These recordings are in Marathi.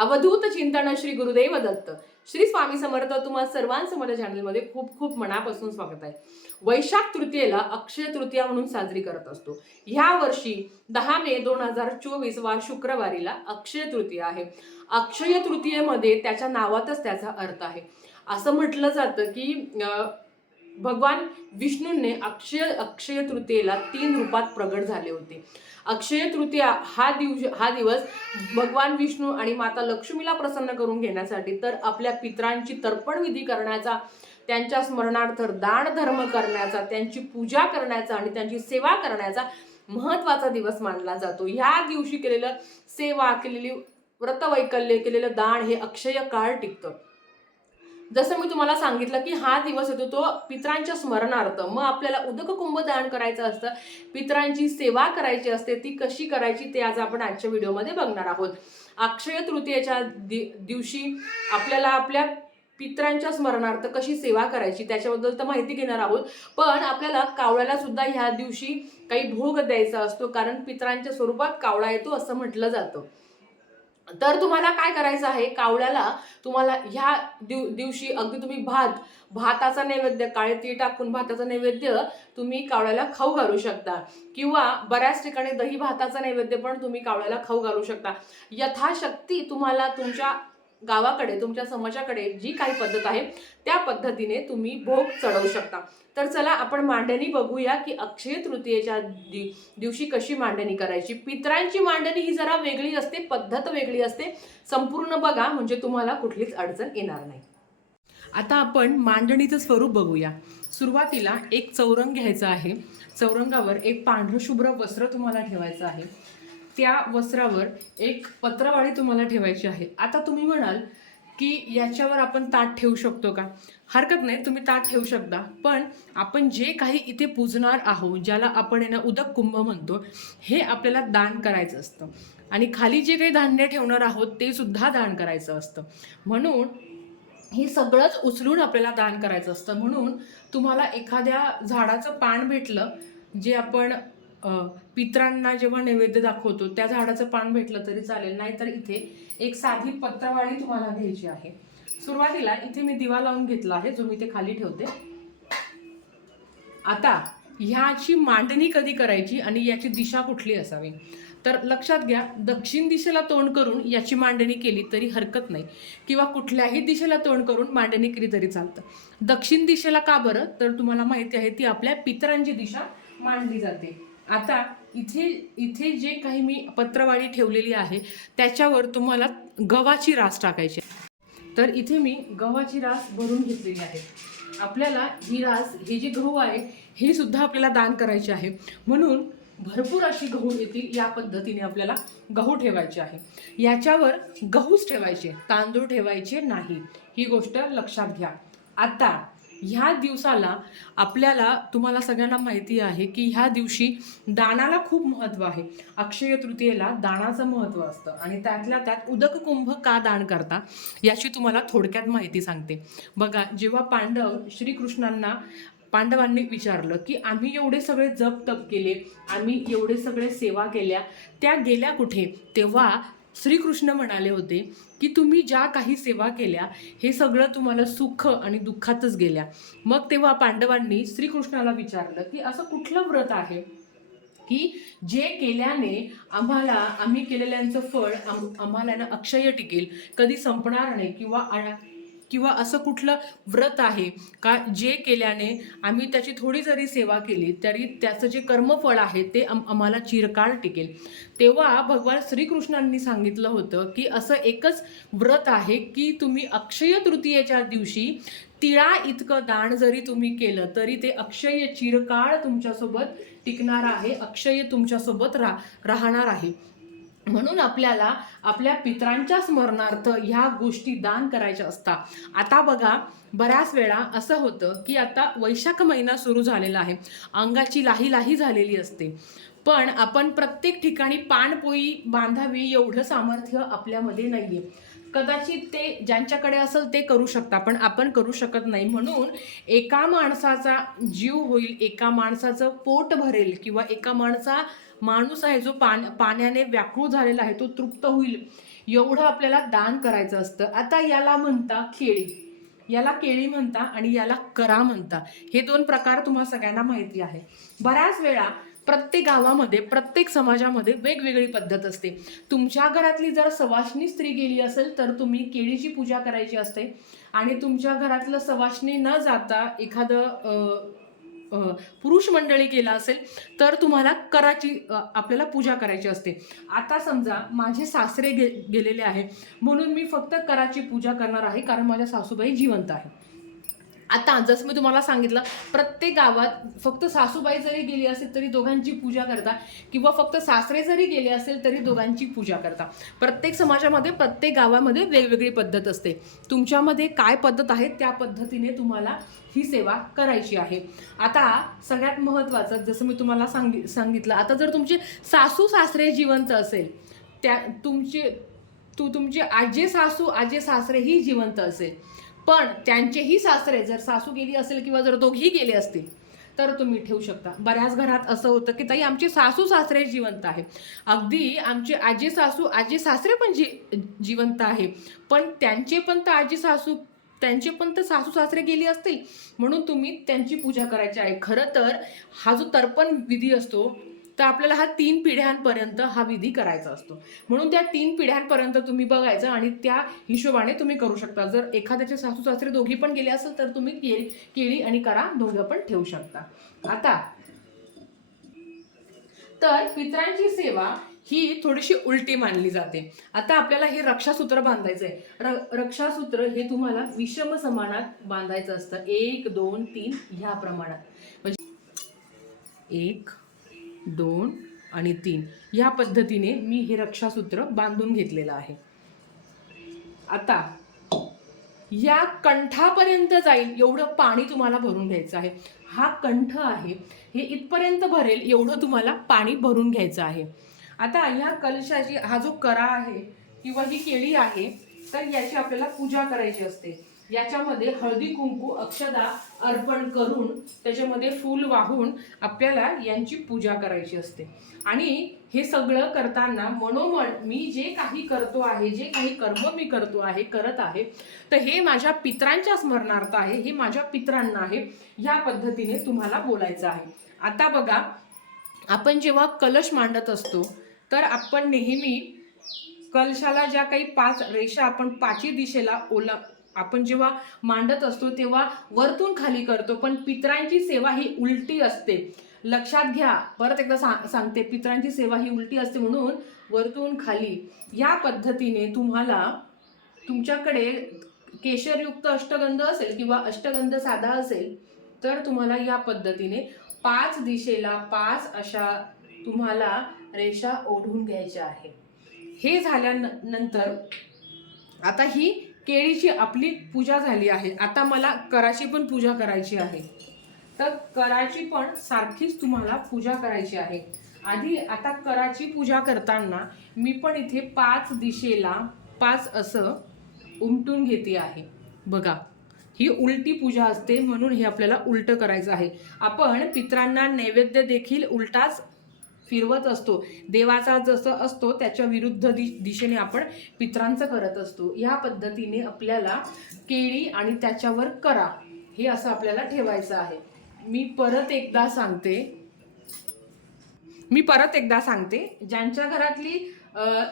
अवधूत चिंतन श्री गुरुदेव दत्त. श्री स्वामी समर्थ तुम्हा सर्वांचं माझ्या चॅनलमध्ये खूप खूप मनापासून स्वागत आहे. वैशाख तृतीयेला अक्षय तृतीया म्हणून साजरी करत असतो. ह्या वर्षी दहा मे दोन हजार चोवीस वा शुक्रवारीला अक्षय तृतीया आहे. अक्षय तृतीयेमध्ये त्याच्या नावातच त्याचा अर्थ आहे. असं म्हटलं जातं की अं, भगवान विष्णूंनी अक्षय अक्षय तृतीयेला तीन रूपात प्रगट झाले होते. अक्षय तृतीया हा दिवस हा दिवस भगवान विष्णू आणि माता लक्ष्मीला प्रसन्न करून घेण्यासाठी तर आपल्या पित्रांची तर्पण विधी करण्याचा त्यांच्या स्मरणार्थ दान धर्म करण्याचा त्यांची पूजा करण्याचा आणि त्यांची सेवा करण्याचा महत्त्वाचा दिवस मानला जातो. ह्या दिवशी केलेलं सेवा केलेली व्रतवैकल्य केलेलं दान हे अक्षय काळ टिकतं. जसं मी तुम्हाला सांगितलं की हा दिवस येतो तो पित्रांच्या स्मरणार्थ. मग आपल्याला उदक कुंभ दान करायचं असतं पित्रांची सेवा करायची असते ती कशी करायची ते आज आपण आजच्या व्हिडिओमध्ये बघणार आहोत. अक्षय तृतीयेच्या दि दिवशी आपल्याला आपल्या पित्रांच्या स्मरणार्थ कशी सेवा करायची त्याच्याबद्दल तर माहिती घेणार आहोत. पण आपल्याला कावळ्याला सुद्धा ह्या दिवशी काही भोग द्यायचा असतो कारण पित्रांच्या स्वरूपात कावळा येतो असं म्हटलं जातं. तर तुम्हाला काय करायचं आहे? कावळ्याला तुम्हाला ह्या दिव दिवशी अगदी तुम्ही भात भाताचा नैवेद्य काळे तीळ टाकून भाताचा नैवेद्य तुम्ही कावळ्याला खाऊ घालू शकता. किंवा बऱ्याच ठिकाणी दही भाताचा नैवेद्य पण तुम्ही कावळ्याला खाऊ घालू शकता. यथाशक्ती तुम्हाला तुमच्या गावाकडे तुमच्या समाजाकडे जी काही पद्धत आहे त्या पद्धतीने तुम्ही भोग चढवू शकता. तर चला आपण मांडणी बघूया की अक्षय तृतीयेच्या दि दिवशी कशी मांडणी करायची. पित्रांची मांडणी ही जरा वेगळी असते पद्धत वेगळी असते. संपूर्ण बघा म्हणजे तुम्हाला कुठलीच अडचण येणार नाही. आता आपण मांडणीचं स्वरूप बघूया. सुरुवातीला एक चौरंग घ्यायचा आहे. चौरंगावर एक पांढरशुभ्र वस्त्र तुम्हाला ठेवायचं आहे. त्या वस्त्रावर एक पत्रावाळी तुम्हाला ठेवायची आहे. आता तुम्ही म्हणाल की याच्यावर आपण ताट ठेवू शकतो का? हरकत नाही तुम्ही ताट ठेवू शकता. पण आपण जे काही इथे पूजणार आहोत ज्याला आपण यांना उदक कुंभ म्हणतो हे आपल्याला दान करायचं असतं. आणि खाली जे काही धान्य ठेवणार आहोत ते सुद्धा दान करायचं असतं. म्हणून हे सगळंच उचलून आपल्याला दान करायचं असतं. म्हणून तुम्हाला एखाद्या झाडाचं पान भेटलं जे आपण पित्रांना जेव्हा नैवेद्य दाखवतो त्या झाडाचं पान भेटलं तरी चालेल. नाहीतर इथे एक साधी पत्रावाळी तुम्हाला घ्यायची आहे. सुरुवातीला इथे मी दिवा लावून घेतला आहे जो मी ते खाली ठेवते. आता ह्याची मांडणी कधी करायची आणि याची दिशा कुठली असावी? तर लक्षात घ्या दक्षिण दिशेला तोंड करून याची मांडणी केली तरी हरकत नाही. किंवा कुठल्याही दिशेला तोंड करून मांडणी केली तरी चालतं. दक्षिण दिशेला का बरं? तर तुम्हाला माहिती आहे ती आपल्या पितरांची दिशा मांडली जाते. आता इथे इथे जे काही मी पत्रवाळी ठेवलेली आहे त्याच्यावर तुम्हाला गव्हाची रास टाकायची आहे. तर इथे मी गव्हाची रास भरून घेतलेली आहे. आपल्याला ही रास हे जे गहू आहे हे सुद्धा आपल्याला दान करायचे आहे. म्हणून भरपूर अशी गहू येतील या पद्धतीने आपल्याला गहू ठेवायचे आहे. याच्यावर गहूच ठेवायचे तांदूळ ठेवायचे नाही. ही गोष्ट लक्षात घ्या. आता ह्या दिवसाला आपल्याला तुम्हाला सगळ्यांना माहिती आहे की ह्या दिवशी दानाला खूप महत्त्व आहे. अक्षय तृतीयेला दानाचं महत्त्व असतं आणि त्यातल्या त्यात उदक कुंभ का दान करता याची तुम्हाला थोडक्यात माहिती सांगते. बघा जेव्हा पांडव श्रीकृष्णांना पांडवांनी विचारलं की आम्ही एवढे सगळे जप तप केले आम्ही एवढे सगळे सेवा केल्या त्या गेल्या कुठे? तेव्हा श्रीकृष्ण म्हणाले होते की तुम्ही ज्या काही सेवा केल्या हे सगळं तुम्हाला सुख आणि दुःखातच गेल्या. मग तेव्हा पांडवांनी श्रीकृष्णाला विचारलं की असं कुठलं व्रत आहे? की जे केल्याने आम्हाला आम्ही केलेल्यांचं फळ आम आम्हाला ना अक्षय टिकेल कधी संपणार नाही किंवा आ- किंवा असं कुठलं व्रत आहे का जे केल्याने आम्ही त्याची थोडी जरी सेवा केली तरी त्याचं जे कर्मफळ आहे ते आम आम्हाला चिरकाळ टिकेल. तेव्हा भगवान श्रीकृष्णांनी सांगितलं होतं की असं एकच व्रत आहे की तुम्ही अक्षय तृतीयेच्या दिवशी तिळा इतकं दान जरी तुम्ही केलं तरी ते अक्षय चिरकाळ तुमच्यासोबत टिकणार आहे अक्षय तुमच्यासोबत रा राहणार आहे. म्हणून आपल्याला आपल्या पित्रांच्या स्मरणार्थ ह्या गोष्टी दान करायच्या असतात. आता बघा बऱ्याच वेळा असं होतं की आता वैशाख महिना सुरू झालेला आहे. अंगाची लाही लाही झालेली असते. पण आपण प्रत्येक ठिकाणी पाणपोई बांधावी एवढं सामर्थ्य आपल्यामध्ये नाही आहे कदाचित ते ज्यांच्याकडे असेल ते करू शकता पण आपण करू शकत नाही. म्हणून एका माणसाचा जीव होईल एका माणसाचं पोट भरेल किंवा एका माणसा माणूस आहे जो पान पाण्याने व्याकुळ झालेला आहे तो तृप्त होईल. एवढं आपल्याला दान करायचं असतं. आता याला म्हणता केळी. याला केळी म्हणता आणि याला करा म्हणता. हे दोन प्रकार तुम्हाला सगळ्यांना माहिती आहे. बऱ्याच वेळा प्रत्येक गावामध्ये प्रत्येक समाजामध्ये वेगवेगळी पद्धत असते. तुमच्या घरातली जर सवाष्णी स्त्री गेली असेल तर तुम्ही केळीची पूजा करायची असते. आणि तुमच्या घरातलं सवाष्णी न जाता एखादं पुरुष मंडळी केला असेल तर तुम्हाला कराची आपल्याला पूजा करायची असते. आता समजा माझे सासरे गे गेलेले आहे म्हणून मी फक्त कराची पूजा करणार आहे कारण माझ्या सासूबाई जिवंत आहे. आता जसं मी तुम्हाला सांगितलं प्रत्येक गावात फक्त सासूबाई जरी गेली असेल तरी दोघांची पूजा करता किंवा फक्त सासरे जरी गेले असेल तरी दोघांची पूजा करता. प्रत्येक समाजामध्ये प्रत्येक गावामध्ये वेगवेगळी पद्धत असते. तुमच्यामध्ये काय पद्धत आहे त्या पद्धतीने तुम्हाला ही सेवा करायची आहे. आता सगळ्यात महत्त्वाचं जसं मी तुम्हाला सांगि सांगितलं आता जर तुमचे सासू सासरे जिवंत असेल त्या तुमचे तू तुमचे आजे सासू आजे सासरेही जिवंत असेल. पण त्यांचेही सासरे जर सासू गेली असेल किंवा जर दोघी गेले असतील तर तुम्ही ठेवू शकता. बऱ्याच घरात असं होतं की ताई आमचे सासू सासरे जिवंत आहे. अगदी आमचे आजी सासू आजी सासरे पण जी जिवंत आहे. पण त्यांचे पण तर आजी सासू त्यांचे पण तर सासू सासरे गेली असतील. म्हणून तुम्ही त्यांची पूजा करायची आहे. खरं तर हा जो तर्पण विधी असतो तर आपल्याला हा तीन पिढ्यांपर्यंत हा विधी करायचा असतो. म्हणून त्या तीन पिढ्यांपर्यंत तुम्ही बघायचं आणि त्या हिशोबाने तुम्ही करू शकता. जर एखाद्याचे सासू सासरे दोघी पण गेले असेल तर तुम्ही केळी केळी आणि करा दोघं पण ठेवू शकता. आता तर पित्रांची सेवा ही थोडीशी उलटी मानली जाते. आता आपल्याला हे रक्षासूत्र बांधायचं आहे र रक्षासूत्र हे तुम्हाला विषम समानात बांधायचं असतं. एक दोन तीन ह्या प्रमाणात. म्हणजे एक दोन आणि तीन. ह्या पद्धतीने मी हे रक्षासूत्र बांधून घेतलेलं आहे. आता या कंठापर्यंत जाईल एवढं पाणी तुम्हाला भरून घ्यायचं आहे. हा कंठ आहे हे इथपर्यंत भरेल एवढं तुम्हाला पाणी भरून घ्यायचं आहे. आता ह्या कलशाची हा जो करा आहे किंवा ही केळी आहे तर याची आपल्याला पूजा करायची असते. याच्यामध्ये हळदी कुंकू अक्षदा अर्पण करून त्याच्यामध्ये फूल वाहून आपल्याला यांची पूजा करायची असते. आणि हे सगळं करताना मनोमन मी जे काही करतो आहे जे काही कर्म मी करतो आहे करत आहे तर हे माझ्या पित्रांच्या स्मरणार्थ आहे हे माझ्या पित्रांना आहे ह्या पद्धतीने तुम्हाला बोलायचं आहे. आता बघा आपण जेव्हा कलश मांडत असतो तर आपण नेहमी कलशाला ज्या काही पाच रेषा आपण पाचही दिशेला ओला आपण जेव्हा मांडत असतो तेव्हा वरतून खाली करतो पण पित्रांची सेवा ही उलटी असते. लक्षात घ्या परत एकदा सांग सांगते पित्रांची सेवा ही उलटी असते म्हणून वरतून खाली. या पद्धतीने तुम्हाला तुमच्याकडे केशरयुक्त अष्टगंध असेल किंवा अष्टगंध साधा असेल तर तुम्हाला या पद्धतीने पाच दिशेला पाच अशा तुम्हाला रेषा ओढून घ्यायच्या आहे हे झाल्यानंतर आता ही केळीची आपली पूजा झाली आहे. आता मला कराची पण पूजा करायची आहे. तर कराची पण सारखीच तुम्हाला पूजा करायची आहे. आधी आता कराची पूजा करताना मी पण इथे पाच दिशेला पाच असं उमटून घेते आहे. बघा ही उलटी पूजा असते म्हणून हे आपल्याला उलटं करायचं आहे. आपण पित्रांना नैवेद्य देखील उलटाच फिरवत असतो. देवाचा जसं असतो त्याच्या विरुद्ध दि दिशेने आपण पित्रांचं करत असतो. ह्या पद्धतीने आपल्याला केळी आणि त्याच्यावर करा हे असं आपल्याला ठेवायचं आहे. मी परत एकदा सांगते. मी परत एकदा सांगते. ज्यांच्या घरातली अ,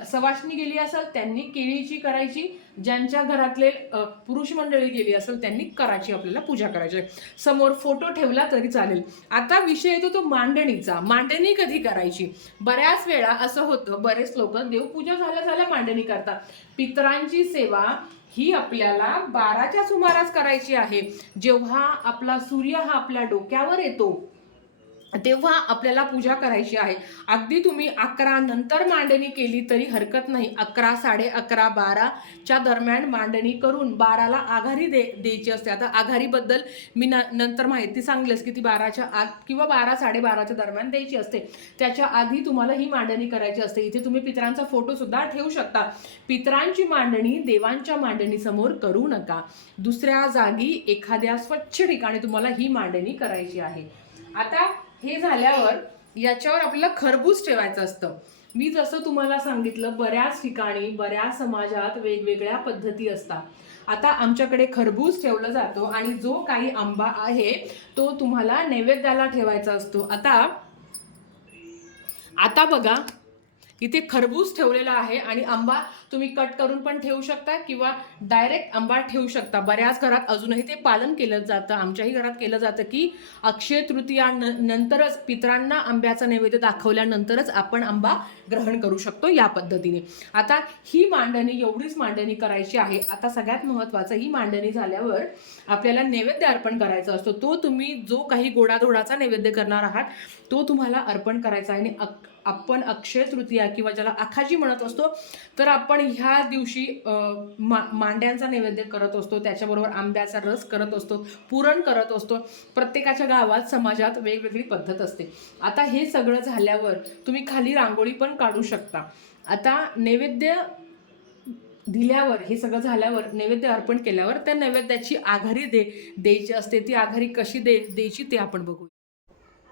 गेली असेल त्यांनी केळीची करायची. ज्यांच्या घरातले पुरुष मंडळी गेली असेल त्यांनी करायची आपल्याला पूजा करायची. समोर फोटो ठेवला तरी चालेल. आता विषय येतो तो मांडणीचा. मांडणी कधी करायची? बऱ्याच वेळा असं होतं बरेच लोक देवपूजा झाल्या झाल्या मांडणी करतात. पितरांची सेवा ही आपल्याला बाराच्या सुमारास करायची आहे. जेव्हा आपला सूर्य हा आपल्या डोक्यावर येतो तेव्हा आपल्याला पूजा करायची आहे. अगदी तुम्ही अकरा नंतर मांडणी केली तरी हरकत नाही. अकरा साडे अकरा बाराच्या दरम्यान मांडणी करून बाराला आघारी दे द्यायची असते. आता आघारीबद्दल मी न नंतर माहिती सांगलेस की ती बाराच्या आत किंवा बारा साडेबाराच्या दरम्यान द्यायची असते. त्याच्या आधी तुम्हाला ही मांडणी करायची असते. इथे तुम्ही पित्रांचा फोटोसुद्धा ठेवू शकता. पितरांची मांडणी देवांच्या मांडणीसमोर करू नका. दुसऱ्या जागी एखाद्या स्वच्छ ठिकाणी तुम्हाला ही मांडणी करायची आहे. आता हे झाल्यावर याच्यावर आपल्याला खरबूज ठेवायचं असतं. मी जसं तुम्हाला सांगितलं बऱ्याच ठिकाणी बऱ्याच समाजात वेगवेगळ्या पद्धती असतात. आता आमच्याकडे खरबूज ठेवलं जातो आणि जो काही आंबा आहे तो तुम्हाला नैवेद्याला ठेवायचा असतो. आता आता बघा इथे खरबूज ठेवलेला आहे आणि आंबा तुम्ही कट करून पण ठेवू शकता किंवा डायरेक्ट आंबा ठेवू शकता. बऱ्याच घरात अजूनही ते पालन केलं जातं. आमच्याही घरात केलं जातं की अक्षय तृतीया न- नंतरच पितरांना आंब्याचा नैवेद्य दाखवल्यानंतरच आपण आंबा ग्रहण करू शकतो या पद्धतीने. आता ही मांडणी एवढीच मांडणी करायची आहे. आता सगळ्यात महत्त्वाचं ही मांडणी झाल्यावर आपल्याला नैवेद्य अर्पण करायचा असतो. तो तुम्ही जो काही गोडाधोडाचा नैवेद्य करणार आहात तो तुम्हाला अर्पण करायचा आहे आणि आपण अक्षय तृतीया किंवा ज्याला आखाजी म्हणत असतो तर आपण ह्या दिवशी मा मांड्यांचा नैवेद्य करत असतो त्याच्याबरोबर आंब्याचा रस करत असतो पुरण करत असतो. प्रत्येकाच्या गावात समाजात वेगवेगळी पद्धत असते. आता हे सगळं झाल्यावर तुम्ही खाली रांगोळी पण काढू शकता. आता नैवेद्य दिल्यावर हे सगळं झाल्यावर नैवेद्य अर्पण केल्यावर त्या नैवेद्याची आघारी दे द्यायची असते ती आघारी कशी दे द्यायची ते आपण बघू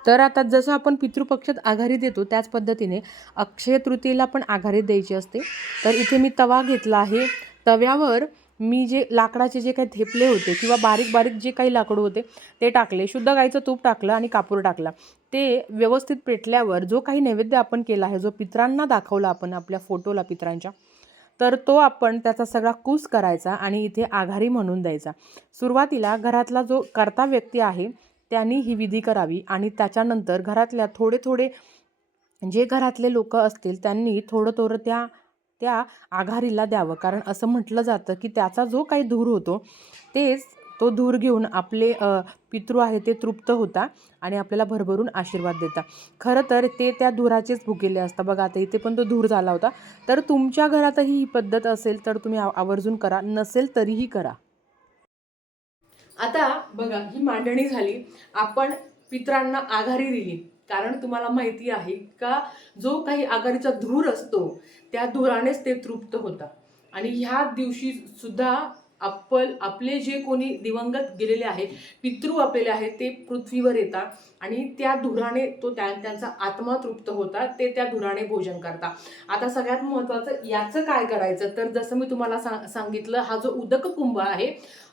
तर आता जसं आपण पितृपक्षात आघारी देतो त्याच पद्धतीने अक्षय तृतीयेला पण आघारी द्यायची असते. तर इथे मी तवा घेतला आहे. तव्यावर मी जे लाकडाचे जे काही थेपले होते किंवा बारीक बारीक जे काही लाकडं होते ते टाकले. शुद्ध गाईचं तूप टाकलं आणि कापूर टाकला. ते व्यवस्थित पेटल्यावर जो काही नैवेद्य आपण केला आहे जो पित्रांना दाखवला आपण आपल्या फोटोला पित्रांच्या तर तो आपण त्याचा सगळा कूस करायचा आणि इथे आघारी म्हणून द्यायचा. सुरुवातीला घरातला जो कर्ता व्यक्ती आहे त्यांनी ही विधी करावी आणि त्याच्यानंतर घरातल्या थोडे थोडे जे घरातले लोक असतील त्यांनी थोडं थोडं त्या त्या आघारीला द्यावं. कारण असं म्हटलं जातं की त्याचा जो काही धूर होतो तेच तो धूर घेऊन आपले पितृ आहे ते तृप्त होता आणि आपल्याला भरभरून आशीर्वाद देता. खरं तर ते त्या धुराचेच भुकेले असतात बघा आता इथे पण तो धूर झाला होता. तर तुमच्या घरातही ही पद्धत असेल तर तुम्ही आवर्जून करा. नसेल तरीही करा. आता बघा ही मांडणी झाली. आपण पित्रांना आघारी दिली. कारण तुम्हाला माहिती आहे का जो काही आघारीचा धूर असतो त्या धुरानेच ते तृप्त होता आणि ह्या दिवशी सुद्धा आपण आपले जे कोणी दिवंगत गेलेले आहे पितृ आपलेले आहे ते पृथ्वीवर येतात. आणि त्या धुराने तो त्या त्यांचा आत्मा तृप्त होता ते त्या धुराने भोजन करता आता सगळ्यात महत्त्वाचं याचं काय करायचं? तर जसं मी तुम्हाला सांग सांगितलं हा जो उदक कुंभ आहे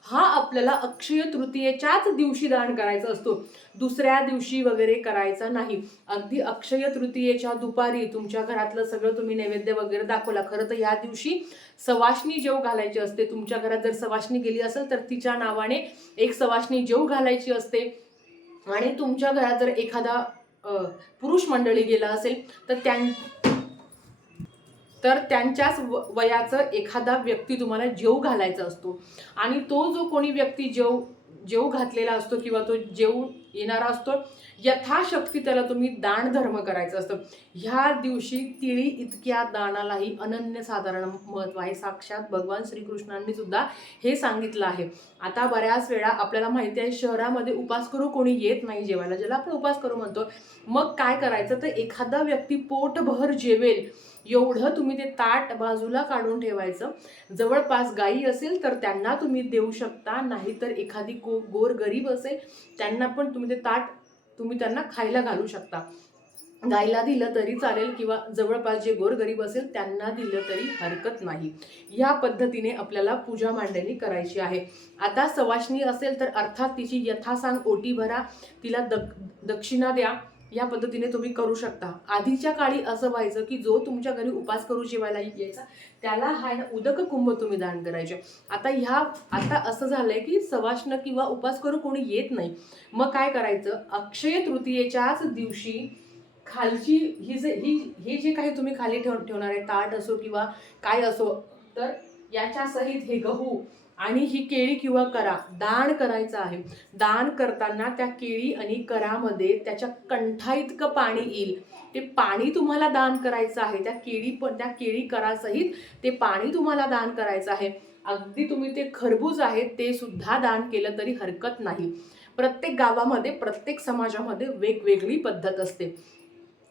हा आपल्याला अक्षय तृतीयेच्याच दिवशी दान करायचा असतो. दुसऱ्या दिवशी वगैरे करायचा नाही. अगदी अक्षय तृतीयेच्या दुपारी तुमच्या घरातलं सगळं तुम्ही नैवेद्य वगैरे दाखवला. खरं तर या दिवशी सवाशणी जेव घालायची असते. तुमच्या घरात जर सवाशणी गेली असेल तर तिच्या नावाने एक सवाशणी जेव घालायची असते. आणि तुमच्या घरात जर एखादा पुरुष मंडळी गेला असेल तर त्यां तर त्यांच्याच व- वयाचं एखादा व्यक्ती तुम्हाला जेव घालायचा असतो. आणि तो जो कोणी व्यक्ती जेव जेव घातलेला असतो किंवा तो जेव येणारा असतो यथाशक्ती त्याला तुम्ही दान धर्म करायचं असतं. ह्या दिवशी तिळी इतक्या दानालाही अनन्यसाधारण महत्त्व आहे. साक्षात भगवान श्रीकृष्णांनी सुद्धा हे सांगितलं आहे. आता बऱ्याच वेळा आपल्याला माहिती आहे शहरामध्ये उपास करू कोणी येत नाही जेवायला. ज्याला आपण उपास करू म्हणतो मग काय करायचं? तर एखादा व्यक्ती पोटभर जेवेल. एवढं तुम्ही ते ताट बाजूला काढून ठेवायचं. जवळपास गायी असेल तर त्यांना तुम्ही देऊ शकता नाहीतर एखादी गो गोर गरीब असेल त्यांना पण तुम्ही ते ताट तुम्ही त्यांना खायला घालू शकता. गायला दिलं तरी चालेल किंवा जवळपास जे गोरगरीब असेल त्यांना दिलं तरी हरकत नाही. या पद्धतीने आपल्याला पूजा मांडणी करायची आहे. आता सवाशणी असेल तर अर्थात तिची यथासांग ओटी भरा तिला दक दक्षिणा द्या. या पद्धतीने तुम्ही करू शकता. आधीच्या काळी असं व्हायचं की जो तुमच्या घरी उपास करू जेवायला यायचा त्याला हा ना उदक कुंभ तुम्ही दान करायचे. आता ह्या आता असं झालंय की सवाष्ण किंवा उपास करू कोणी येत नाही. मग काय करायचं? अक्षय तृतीयेच्याच दिवशी खालची ही जे ही हे जे काही तुम्ही खाली ठेव ठेवणार आहे ताट असो किंवा काय असो तर याच्या सहित हे गहू आणि ही केळी किंवा करा दान करायचं आहे. दान करताना त्या केळी आणि करामध्ये त्याच्या कंठा इतकं पाणी येईल. ते पाणी तुम्हाला दान करायचं आहे. त्या केळी पण त्या केळी करासहित ते पाणी तुम्हाला दान करायचं आहे. अगदी तुम्ही ते खरबूज आहे ते सुद्धा दान केलं तरी हरकत नाही. प्रत्येक गावामध्ये प्रत्येक समाजामध्ये वेगवेगळी पद्धत असते.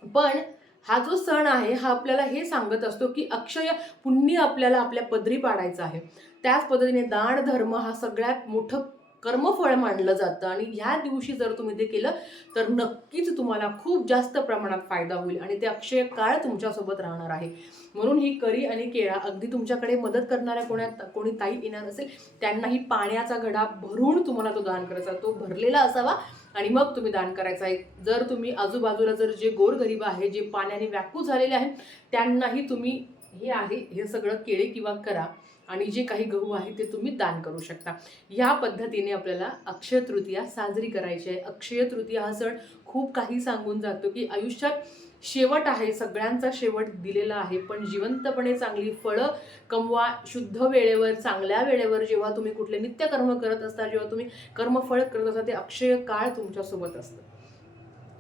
पण हा जो सण आहे हा आपल्याला हे सांगत असतो की अक्षय पुण्य आपल्याला आपल्या पदरी पाडायचं आहे. त्याच पद्धतीने दान धर्म हा सगळ्यात मोठं कर्मफळ मानलं जातं. आणि ह्या दिवशी जर तुम्ही ते केलं तर नक्कीच तुम्हाला खूप जास्त प्रमाणात फायदा होईल आणि ते अक्षय काळ तुमच्यासोबत राहणार आहे. म्हणून ही करी आणि केळा अगदी तुमच्याकडे मदत करणाऱ्या कोणा कोणी ताई येणार असेल त्यांनाही पाण्याचा घडा भरून तुम्हाला तो दान करायचा तो भरलेला असावा. आणि मग तुम्ही दान करायचं आहे. जर तुम्ही आजूबाजूला जर जे गोरगरीब आहे जे पाण्याने व्याकुळ झालेले आहेत त्यांनाही तुम्ही हे आहे हे सगळं केळे किंवा करा. आणि जे काही गहू आहे ते तुम्ही दान करू शकता. ह्या पद्धतीने आपल्याला अक्षय तृतीया साजरी करायची आहे. अक्षय तृतीया हा सण खूप काही सांगून जातो की आयुष्यात शेवट आहे सगळ्यांचा शेवट दिलेला आहे पण जिवंतपणे चांगली फळं कमवा शुद्ध वेळेवर चांगल्या वेळेवर जेव्हा तुम्ही कुठले नित्यकर्म करत असता जेव्हा तुम्ही कर्मफळ करत असता ते अक्षय काळ तुमच्यासोबत असतं.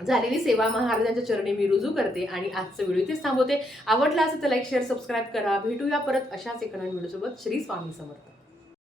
झालेली सेवा महाराजांच्या चरणी मी रुजू करते आणि आजचं व्हिडिओ इथेच थांबवते. आवडला असेल तर लाईक शेअर सबस्क्राईब करा. भेटूया परत अशाच एका नवीन व्हिडिओसोबत श्री स्वामी समर्थ.